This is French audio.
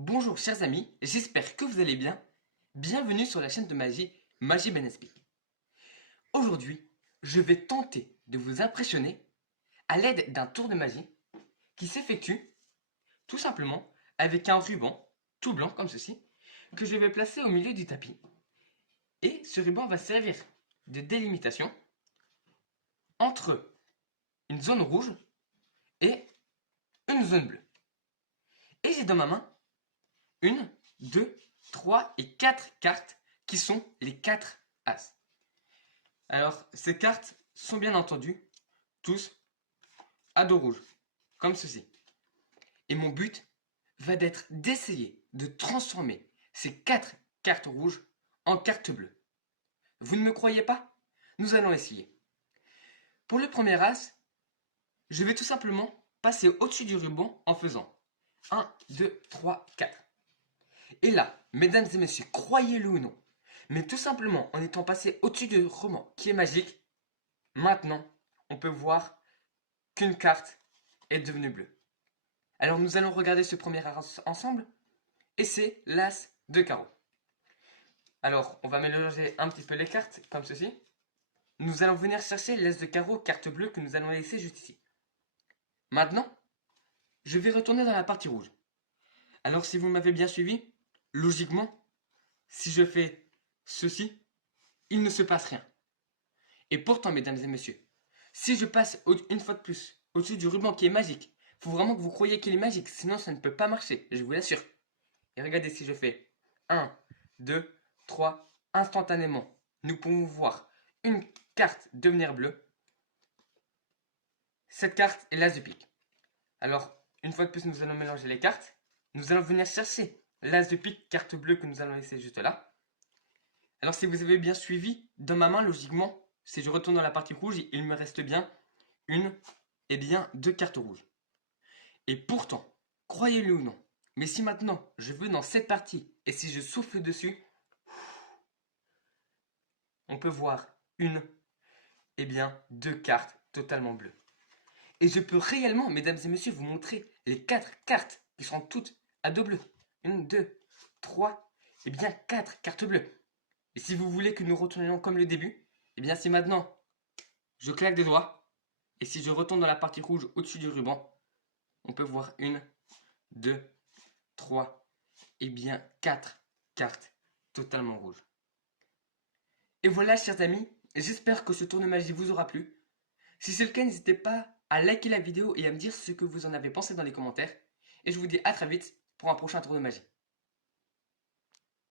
Bonjour chers amis, j'espère que vous allez bien. Bienvenue sur la chaîne de magie, Magie BenSP. Aujourd'hui, je vais tenter de vous impressionner à l'aide d'un tour de magie qui s'effectue tout simplement avec un ruban tout blanc comme ceci que je vais placer au milieu du tapis. Et ce ruban va servir de délimitation entre une zone rouge et une zone bleue. Et j'ai dans ma main une, deux, trois et quatre cartes qui sont les quatre As. Alors, ces cartes sont bien entendu tous à dos rouge, comme ceci. Et mon but va d'être d'essayer de transformer ces quatre cartes rouges en cartes bleues. Vous ne me croyez pas? Nous allons essayer. Pour le premier As, je vais tout simplement passer au-dessus du ruban en faisant 1, 2, 3, 4. Et là, mesdames et messieurs, croyez-le ou non, mais tout simplement en étant passé au-dessus du roman qui est magique, maintenant, on peut voir qu'une carte est devenue bleue. Alors nous allons regarder ce premier as ensemble, et c'est l'as de carreau. Alors, on va mélanger un petit peu les cartes, comme ceci. Nous allons venir chercher l'as de carreau, carte bleue, que nous allons laisser juste ici. Maintenant, je vais retourner dans la partie rouge. Alors si vous m'avez bien suivi, logiquement, si je fais ceci, il ne se passe rien. Et pourtant, mesdames et messieurs, si je passe une fois de plus au-dessus du ruban qui est magique, il faut vraiment que vous croyiez qu'il est magique, sinon ça ne peut pas marcher, je vous l'assure. Et regardez si je fais 1, 2, 3, instantanément, nous pouvons voir une carte devenir bleue. Cette carte est l'as de pique. Alors, une fois de plus, nous allons mélanger les cartes. Nous allons venir chercher l'as de pique, carte bleue que nous allons laisser juste là. Alors si vous avez bien suivi, dans ma main, logiquement, si je retourne dans la partie rouge, il me reste bien deux cartes rouges. Et pourtant, croyez-le ou non, mais si maintenant je veux dans cette partie et si je souffle dessus, on peut voir deux cartes totalement bleues. Et je peux réellement, mesdames et messieurs, vous montrer les quatre cartes qui sont toutes à dos bleus. 1, 2, 3, quatre cartes bleues. Et si vous voulez que nous retournions comme le début, si maintenant je claque des doigts, et si je retourne dans la partie rouge au-dessus du ruban, on peut voir 1, 2, 3, quatre cartes totalement rouges. Et voilà, chers amis, j'espère que ce tour de magie vous aura plu. Si c'est le cas, n'hésitez pas à liker la vidéo et à me dire ce que vous en avez pensé dans les commentaires. Et je vous dis à très vite pour un prochain tour de magie.